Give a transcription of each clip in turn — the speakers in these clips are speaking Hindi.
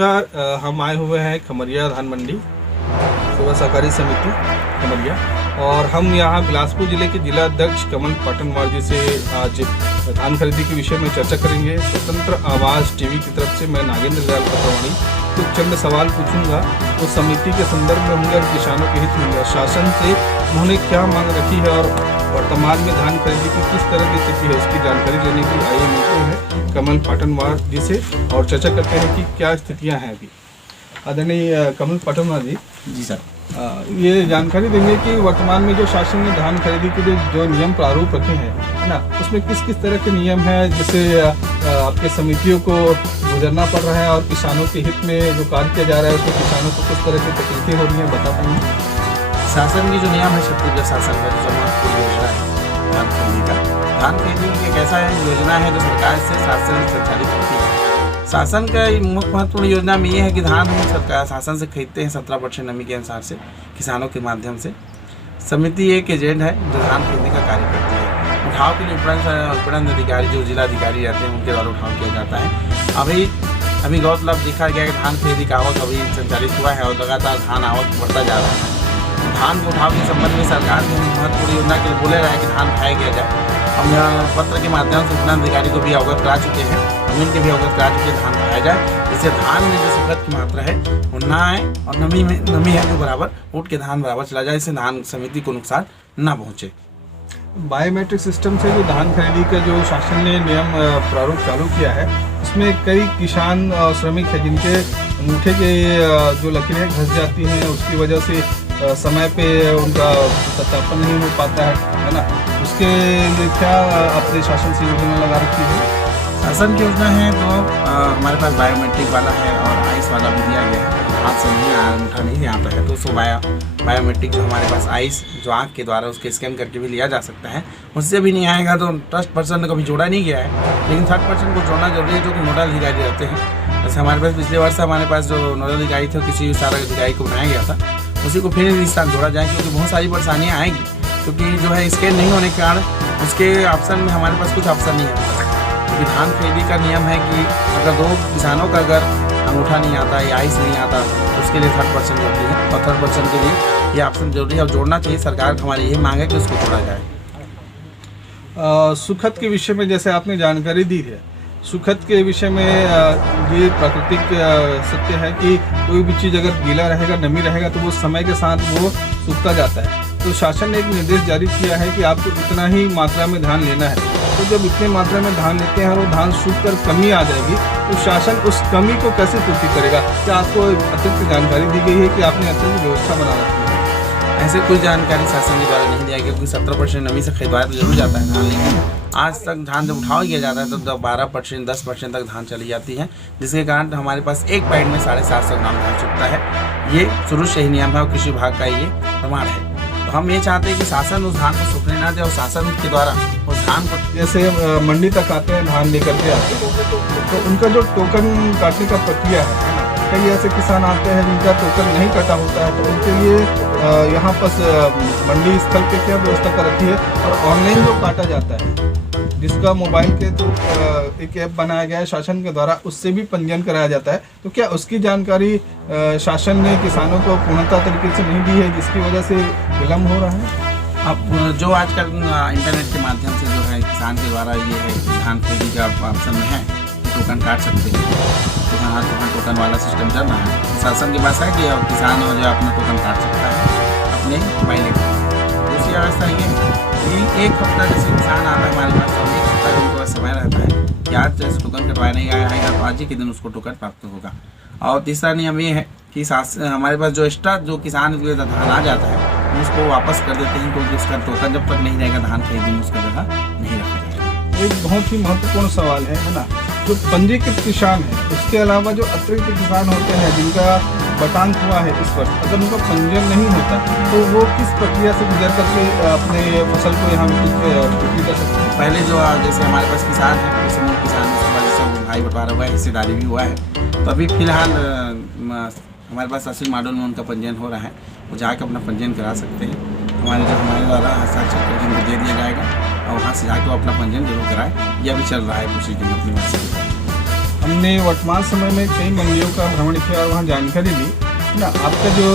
नमस्कार। हम आए हुए हैं खमरिया धान मंडी सेवा सहकारी समिति खमरिया, और हम यहाँ बिलासपुर जिले के जिला अध्यक्ष कमल पाटनवार जी से आज धान खरीदी के विषय में चर्चा करेंगे। स्वतंत्र आवाज़ टीवी की तरफ से मैं नागेंद्र लाल पटवाणी कुछ चंद सवाल पूछूंगा। वो समिति के संदर्भ में होंगे और किसानों के हित में होंगे। शासन से उन्होंने क्या मांग रखी है और वर्तमान में धान खरीदी की किस तरह की स्थिति है, उसकी जानकारी लेने के लिए आइए मिलते हैं कमल पाटनवार जी से और चर्चा करते हैं कि क्या स्थितियाँ हैं अभी। आदरणीय कमल पाटनवार जी सर, ये जानकारी देंगे कि वर्तमान में जो शासन ने धान खरीदी के लिए जो नियम प्रारूप रखे हैं, है ना, उसमें किस किस तरह के नियम हैं जिससे आपके समितियों को गुजरना पड़ रहा है और किसानों के हित में जो कार्य किया जा रहा है उसमें किसानों को किस तरह की तकलीफें हो रही हैं, बता पाएंगे? शासन की जो नियम है, छत्तीसगढ़ शासन का जो महत्वपूर्ण योजना है धान खरीदी का, धान खरीदी एक ऐसा योजना है जो सरकार से शासन संचालित होती है। शासन का मुख्य महत्वपूर्ण योजना में ये है कि धान हम सरकार शासन से खरीदते हैं 17% नमी के अनुसार से किसानों के माध्यम से। समिति एक एजेंट है जो धान खरीदने का कार्य करती है। उठाव के लिए विपणन अधिकारी जो जिला अधिकारी रहते हैं उनके द्वारा उठाव किया जाता है। अभी गौरतलब देखा गया कि धान खरीदी का आवक अभी संचालित हुआ है और लगातार धान आवक बढ़ता जा रहा है। धान के उठाव के संबंध में सरकार ने महत्वपूर्ण योजना के लिए बोले रहा है कि धान उठाया गया जाए। हम पत्र के माध्यम से विपणन अधिकारी को भी अवगत करा चुके हैं, जमीन के भी अवगत करा चुके धान उठाया जाए, जिससे धान में जो सुगंध की मात्रा है वो ना आए और नमी है जो बराबर उठ के धान बराबर चला जाए, इससे धान समिति को नुकसान ना पहुँचे। बायोमेट्रिक सिस्टम से जो धान खरीदी का जो शासन ने नियम प्रारूप चालू किया है, उसमें कई किसान और श्रमिक है जिनके अंगूठे के जो लकीरें घस जाती हैं, उसकी वजह से समय पे उनका सत्यापन नहीं हो पाता है ना। उसके लिए क्या अपने शासन से योजना लगा रखी है? शासन की योजना है तो हमारे पास बायोमेट्रिक वाला है और आइस वाला भी दिया गया है। हाथ से नहीं अंगूठा नहीं आता है तो उसको बायोमेट्रिक जो हमारे पास आइस जो आँख के द्वारा उसके स्कैन करके भी लिया जा सकता है। उससे भी नहीं आएगा तो ट्रस्ट पर्सन ने कभी जोड़ा नहीं गया है, लेकिन थर्ड पर्सन को जोड़ना जरूरी है जो कि नोडल अधिकारी रहते हैं। जैसे हमारे पास पिछले वर्ष हमारे पास जो नोडल अधिकारी थे किसी सारा अधिकारी को बनाया गया था, उसी को फिर इस साल जोड़ा जाए क्योंकि बहुत सारी परेशानियाँ आएंगी। क्योंकि जो है स्कैन नहीं होने के कारण उसके ऑप्शन में हमारे पास कुछ ऑप्शन नहीं है। क्योंकि धान खरीदी का नियम है कि अगर दो किसानों का अगर अंगूठा नहीं आता या आइस नहीं आता तो उसके लिए थर्ड पर्सन जरूरी है और थर्ड पर्सन के लिए ये ऑप्शन जरूरी है और जोड़ना चाहिए। सरकार हमारी यही मांग है कि उसको जोड़ा जाए। सुखद के विषय में जैसे आपने जानकारी दी है, सुखद के विषय में ये प्राकृतिक सत्य है कि कोई भी चीज़ अगर गीला रहेगा, नमी रहेगा तो वो समय के साथ वो सूखता जाता है। तो शासन ने एक निर्देश जारी किया है कि आपको इतना ही मात्रा में धान लेना है। तो जब इतने मात्रा में धान लेते हैं और वो धान सूख कर कमी आ जाएगी तो शासन उस कमी को कैसे पूर्ति करेगा? क्या आपको अतिरिक्त जानकारी दी गई है कि आपने अतिरिक्त व्यवस्था बना रखी है? ऐसे कोई जानकारी शासन के द्वारा नहीं दिया गया क्योंकि 17% नमी से खरीदवाया तो जरूर जाता है धान, लेकिन आज तक धान जब उठाव किया जाता है तो 12% 10% तक धान चली जाती है, जिसके कारण हमारे पास एक पैड में 750 ग्राम धान सूखता है। ये शुरू से ही नियम है और कृषि विभाग का ये प्रमाण है। तो हम ये चाहते हैं कि शासन उस धान को सूखने ना दे और शासन के द्वारा उस धान को जैसे मंडी तक आते हैं धान लेकर के आते हैं तो उनका जो टोकन काटने का प्रक्रिया है ना, कई ऐसे किसान आते हैं जिनका टोकन नहीं कटा होता है, तो उनके लिए यहाँ पर मंडी स्थल पे क्या व्यवस्था कर रखी है? और ऑनलाइन जो काटा जाता है जिसका मोबाइल के तो एक ऐप बनाया गया है शासन के द्वारा, उससे भी पंजीयन कराया जाता है, तो क्या उसकी जानकारी शासन ने किसानों को पूर्णतः तरीके से नहीं दी है जिसकी वजह से विलम्ब हो रहा है? अब जो आजकल इंटरनेट के माध्यम से जो है किसान के द्वारा ये है कि धान खरीदी का ऑप्शन में है टोकन काट सकते हैं। टोकन वाला सिस्टम चल रहा है शासन के पास है कि किसान जो अपना टोकन काट सकता है अपने मोबाइल में। दूसरी व्यवस्था ये एक हफ्ता जैसे किसान आता है हमारे पास और एक हफ्ता उनके पास समय रहता है कि आज जैसे टोकन कटवाया नहीं आएगा तो आज ही के दिन उसको टोकन प्राप्त होगा। और तीसरा नियम ये है कि हमारे पास जो एक्स्ट्रा जो किसान के लिए धान आ जाता है हम उसको वापस कर देते हैं क्योंकि उसका टोकन जब तक नहीं रहेगा धान खरीदी में उसका जगह नहीं रखा जाएगा। एक बहुत ही महत्वपूर्ण सवाल है ना, जो पंजीकृत किसान है उसके अलावा जो अतिरिक्त किसान होते हैं जिनका बटान हुआ है इस वर्ष, अगर उनका पंजीयन नहीं होता तो वो किस प्रक्रिया से गुजर करके अपने फसल को यहाँ बिक्री कर सकते हैं? पहले जो जैसे हमारे पास किसान है जैसे मूल किसान उसके बाद जैसे भाई बंटवारा हुआ है, हिस्सेदारी भी हुआ है, तो अभी फिलहाल हमारे पास तहसील मॉडल में उनका पंजीयन हो रहा है, वो जाकर अपना पंजीयन करा सकते हैं। हमारे द्वारा हस्ताक्षर करके उनको दे दिया जाएगा और वहाँ से जाकर अपना पंजीयन जरूर कराए। यह भी चल रहा है कुछ दिन अपनी हमने वर्तमान समय में कई मंडियों का भ्रमण किया और वहाँ जानकारी ली ना। आपका जो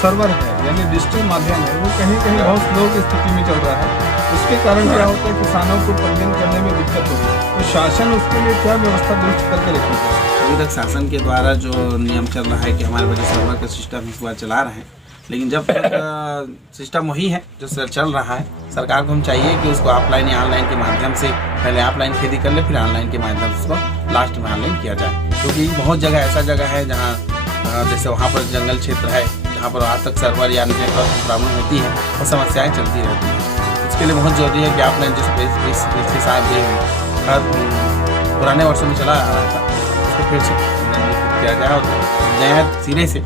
सर्वर है यानी डिजिटल माध्यम है वो कहीं कहीं बहुत स्लो की स्थिति में चल रहा है। उसके कारण क्या होता है, किसानों को पंजीयन करने में दिक्कत होती है। तो शासन उसके लिए क्या व्यवस्था दुरुस्त करके रखी है? अभी तक शासन के द्वारा जो नियम चल रहा है कि हमारे वजह सर्वर का सिस्टम इस बार चला रहे हैं, लेकिन जब तक सिस्टम वही है जो चल रहा है, सरकार को हम चाहिए कि उसको ऑफलाइन या ऑनलाइन के माध्यम से पहले ऑफलाइन खेती कर ले, फिर ऑनलाइन के माध्यम से उसको लास्ट में ऑनलाइन किया जाए। क्योंकि बहुत जगह ऐसा जगह है जहाँ जैसे वहाँ पर जंगल क्षेत्र है जहाँ पर आज तक सर्वर या नेटवर्क की प्रॉब्लम होती है और समस्याएँ चलती रहती हैं। इसके लिए बहुत ज़रूरी है कि ऑफलाइन जिस पिछले साल हर पुराने वर्षों में चला आ रहा था उसको फिर से किया जाए और नया सिरे से